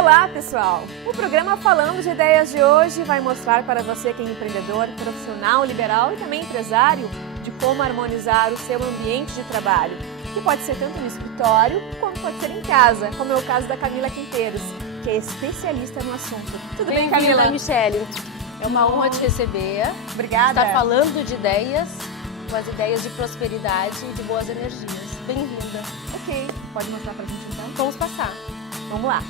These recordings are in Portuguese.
Olá, pessoal! O programa Falando de Ideias de hoje vai mostrar para você que é empreendedor, profissional, liberal e também empresário de como harmonizar o seu ambiente de trabalho, que pode ser tanto no escritório quanto pode ser em casa, como é o caso da Camila Quinteiros, que é especialista no assunto. Tudo bem, Camila? Michele. É uma honra te receber. Obrigada. Estar falando de ideias, com as ideias de prosperidade e de boas energias. Bem-vinda. Ok, pode mostrar pra gente então? Vamos passar. Vamos lá.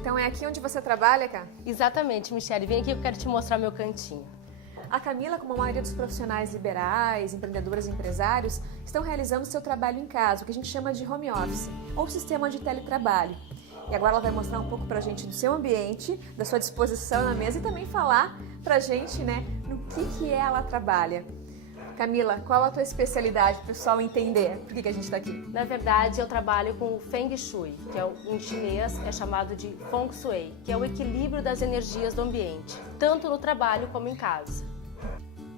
Então é aqui onde você trabalha, Cá? Exatamente, Michele. Vem aqui que eu quero te mostrar meu cantinho. A Camila, como a maioria dos profissionais liberais, empreendedoras e empresários, estão realizando seu trabalho em casa, o que a gente chama de home office, ou sistema de teletrabalho. E agora ela vai mostrar um pouco pra gente do seu ambiente, da sua disposição na mesa e também falar pra gente, né, no que ela trabalha. Camila, qual a tua especialidade para o pessoal entender por que a gente está aqui? Na verdade, eu trabalho com o Feng Shui, que em chinês é chamado de Feng Shui, que é o equilíbrio das energias do ambiente, tanto no trabalho como em casa.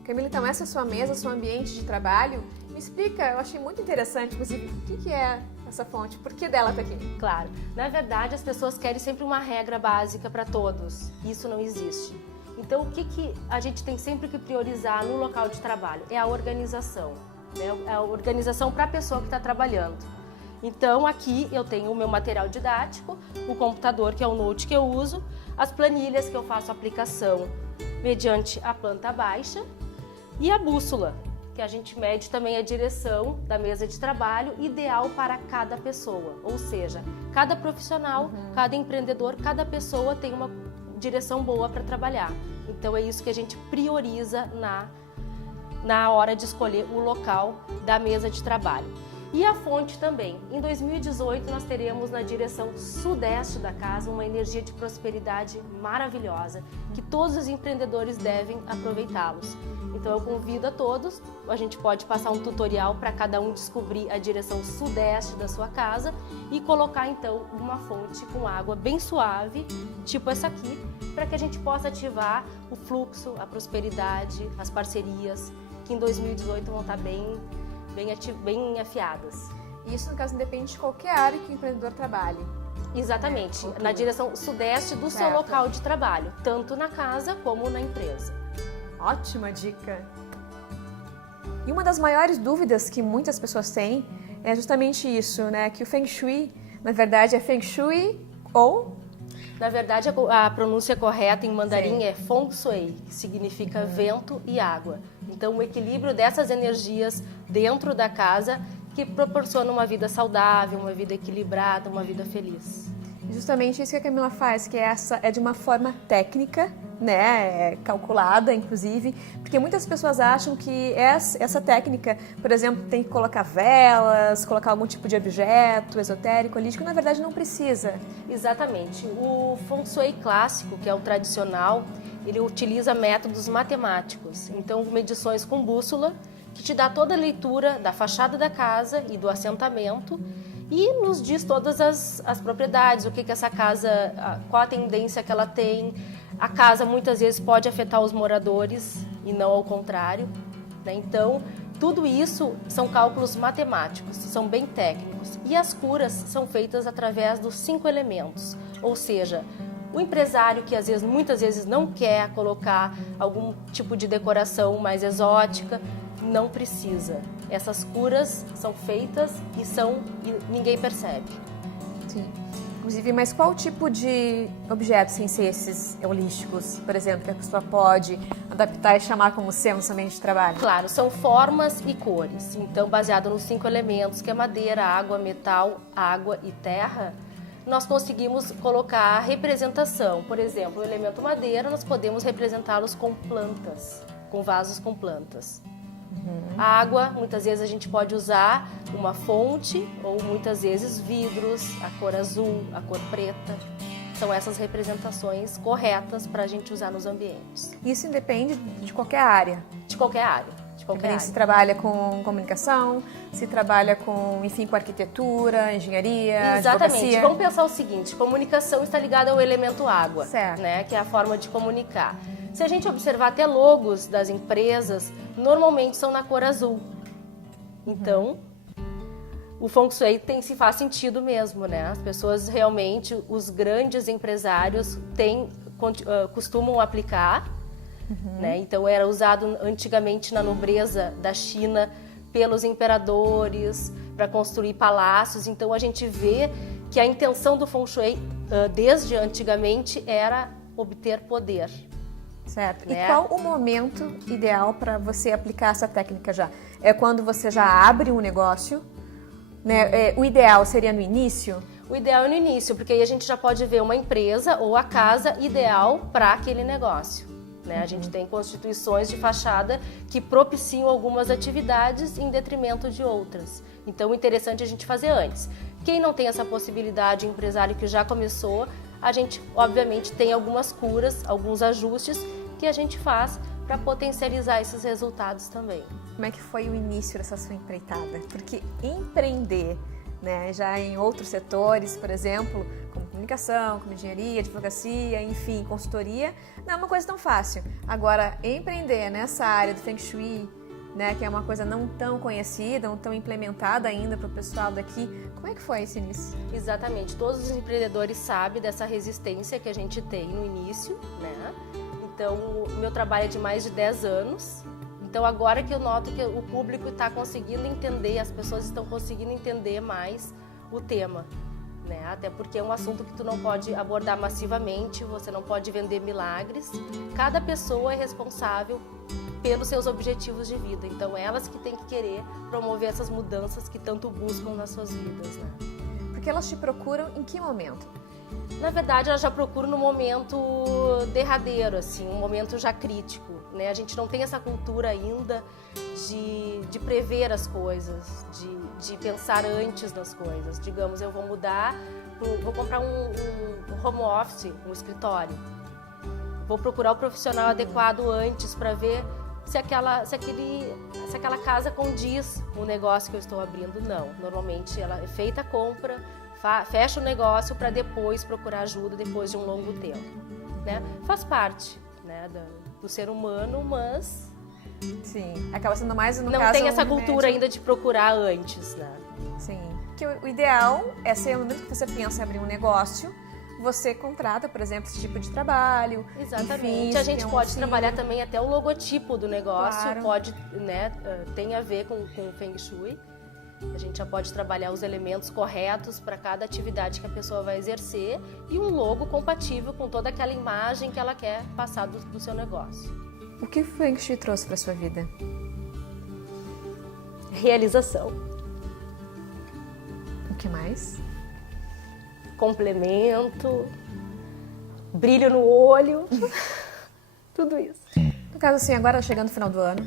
Camila, então essa é a sua mesa, seu ambiente de trabalho. Me explica, eu achei muito interessante, inclusive, o que é essa fonte? Por que dela está aqui? Claro, na verdade as pessoas querem sempre uma regra básica para todos. Isso não existe. Então, o que a gente tem sempre que priorizar no local de trabalho? É a organização, né? É a organização para a pessoa que está trabalhando. Então, aqui eu tenho o meu material didático, o computador, que é o Note que eu uso, as planilhas que eu faço aplicação mediante a planta baixa e a bússola, que a gente mede também a direção da mesa de trabalho ideal para cada pessoa. Ou seja, cada profissional, cada empreendedor, cada pessoa tem uma direção boa para trabalhar. Então é isso que a gente prioriza na hora de escolher o local da mesa de trabalho. E a fonte também. Em 2018 nós teremos na direção sudeste da casa uma energia de prosperidade maravilhosa, que todos os empreendedores devem aproveitá-los. Então eu convido a todos, a gente pode passar um tutorial para cada um descobrir a direção sudeste da sua casa e colocar então uma fonte com água bem suave, tipo essa aqui, para que a gente possa ativar o fluxo, a prosperidade, as parcerias, que em 2018 vão estar bem afiadas. Isso, no caso, independe de qualquer área que o empreendedor trabalhe. Exatamente, na direção sudeste do seu local de trabalho, tanto na casa como na empresa. Ótima dica! E uma das maiores dúvidas que muitas pessoas têm é justamente isso, né? Que o Feng Shui, na verdade, é Feng Shui ou... Na verdade, a pronúncia correta em mandarim é Feng Shui, que significa vento e água. Então, o equilíbrio dessas energias dentro da casa que proporciona uma vida saudável, uma vida equilibrada, uma vida feliz. Justamente isso que a Camila faz, que é de uma forma técnica, né, calculada, inclusive, porque muitas pessoas acham que essa técnica, por exemplo, tem que colocar velas, colocar algum tipo de objeto esotérico, holístico, na verdade não precisa. Exatamente. O Feng Shui clássico, que é o tradicional, ele utiliza métodos matemáticos, então medições com bússola, que te dá toda a leitura da fachada da casa e do assentamento, e nos diz todas as propriedades, o que essa casa, qual a tendência que ela tem. A casa muitas vezes pode afetar os moradores e não ao contrário, né? Então, tudo isso são cálculos matemáticos, são bem técnicos. E as curas são feitas através dos 5 elementos, ou seja, o empresário que muitas vezes não quer colocar algum tipo de decoração mais exótica, não precisa. Essas curas são feitas e ninguém percebe. Sim. Inclusive, mas qual tipo de objetos, sem ser esses holísticos, por exemplo, que a pessoa pode adaptar e chamar como seu no seu ambiente de trabalho? Claro, são formas e cores. Então, baseado nos 5 elementos, que é madeira, água, metal, água e terra, nós conseguimos colocar a representação. Por exemplo, o elemento madeira, nós podemos representá-los com plantas, com vasos com plantas. A água, muitas vezes a gente pode usar uma fonte ou muitas vezes vidros, a cor azul, a cor preta. São essas representações corretas para a gente usar nos ambientes. Isso independe de qualquer área? De qualquer área. De qualquer área. Se trabalha com comunicação, se trabalha com, enfim, com arquitetura, engenharia, Exatamente. advocacia. Vamos pensar o seguinte, comunicação está ligada ao elemento água, certo, né, que é a forma de comunicar. Se a gente observar até logos das empresas, normalmente são na cor azul. Então, o Feng Shui se faz sentido mesmo, né? As pessoas realmente, os grandes empresários costumam aplicar, né? Então era usado antigamente na nobreza da China pelos imperadores para construir palácios. Então a gente vê que a intenção do Feng Shui desde antigamente era obter poder. Certo. Né? E qual o momento ideal para você aplicar essa técnica já? É quando você já abre um negócio, né? O ideal seria no início? O ideal é no início, porque aí a gente já pode ver uma empresa ou a casa ideal para aquele negócio. Né? A gente tem constituições de fachada que propiciam algumas atividades em detrimento de outras. Então, o interessante é a gente fazer antes. Quem não tem essa possibilidade, empresário que já começou, a gente, obviamente, tem algumas curas, alguns ajustes que a gente faz para potencializar esses resultados também. Como é que foi o início dessa sua empreitada? Porque empreender, né, já em outros setores, por exemplo, como comunicação, como engenharia, advocacia, enfim, consultoria, não é uma coisa tão fácil. Agora, empreender nessa área do Feng Shui, né, que é uma coisa não tão conhecida, não tão implementada ainda para o pessoal daqui, como é que foi esse início? Exatamente, todos os empreendedores sabem dessa resistência que a gente tem no início, né? Então, o meu trabalho é de mais de 10 anos. Então, agora que eu noto que o público está conseguindo entender, as pessoas estão conseguindo entender mais o tema, né? Até porque é um assunto que tu não pode abordar massivamente, você não pode vender milagres. Cada pessoa é responsável pelos seus objetivos de vida. Então, elas que têm que querer promover essas mudanças que tanto buscam nas suas vidas, né? Porque elas te procuram em que momento? Na verdade, elas já procuram no momento derradeiro, assim, um momento já crítico, né? A gente não tem essa cultura ainda de prever as coisas, de pensar antes nas coisas. Digamos, eu vou mudar, vou comprar um home office, um escritório. Vou procurar o profissional adequado antes para ver se aquela casa condiz com o negócio que eu estou abrindo. Não, normalmente ela é feita a compra, fecha o negócio para depois procurar ajuda depois de um longo tempo, né? Faz parte, né, do ser humano, mas sim, acaba sendo mais no não caso tem essa cultura ainda de procurar antes, né? Sim, que o ideal é ser no momento que você pensa em abrir um negócio, você contrata, por exemplo, esse tipo de trabalho. Exatamente. Enfim, a gente pode trabalhar também até o logotipo do negócio, claro. Pode, né, tem a ver com o Feng Shui. A gente já pode trabalhar os elementos corretos para cada atividade que a pessoa vai exercer e um logo compatível com toda aquela imagem que ela quer passar do seu negócio. O que o Feng Shui trouxe para sua vida? Realização. O que mais? Complemento, brilho no olho, tudo isso. No caso assim, agora chegando no final do ano,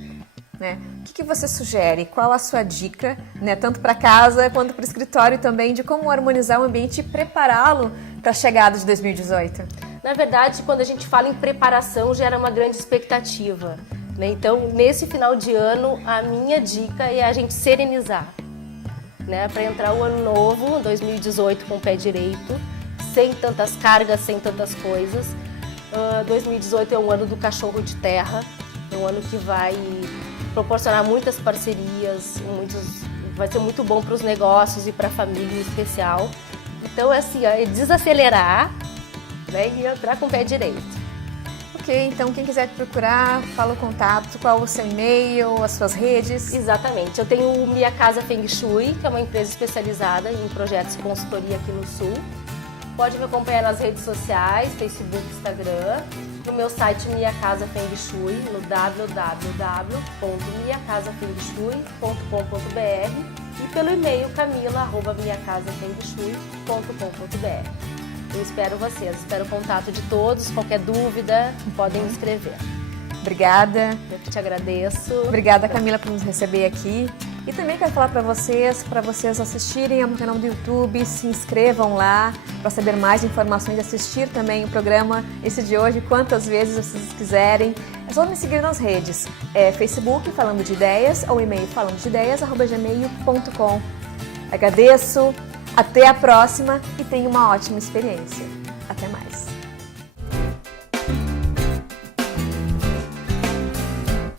né? O que você sugere? Qual a sua dica, né? Tanto para casa quanto para o escritório também, de como harmonizar o ambiente e prepará-lo para a chegada de 2018? Na verdade, quando a gente fala em preparação, gera uma grande expectativa, né? Então, nesse final de ano, a minha dica é a gente serenizar, né? Para entrar o ano novo, 2018, com o pé direito, sem tantas cargas, sem tantas coisas. 2018 é um ano do cachorro de terra, é um ano que vai proporcionar muitas parcerias, vai ser muito bom para os negócios e para a família em especial. Então, é assim, é desacelerar, né, e entrar com o pé direito. Ok, então quem quiser te procurar, fala o contato, qual o seu e-mail, as suas redes. Exatamente, eu tenho o Minha Casa Feng Shui, que é uma empresa especializada em projetos de consultoria aqui no Sul. Pode me acompanhar nas redes sociais, Facebook, Instagram, no meu site Minha Casa Feng Shui, no www.minhacasafengshui.com.br e pelo e-mail camila@minhacasafengshui.com.br. Eu espero vocês, espero o contato de todos, qualquer dúvida, podem me escrever. Obrigada. Eu que te agradeço. Obrigada, Camila, por nos receber aqui. E também quero falar para vocês assistirem ao meu canal do YouTube, se inscrevam lá para saber mais informações, assistir também o programa, esse de hoje, quantas vezes vocês quiserem. É só me seguir nas redes, Facebook, Falando de Ideias, ou e-mail falandodeideias@gmail.com. Agradeço, até a próxima e tenha uma ótima experiência.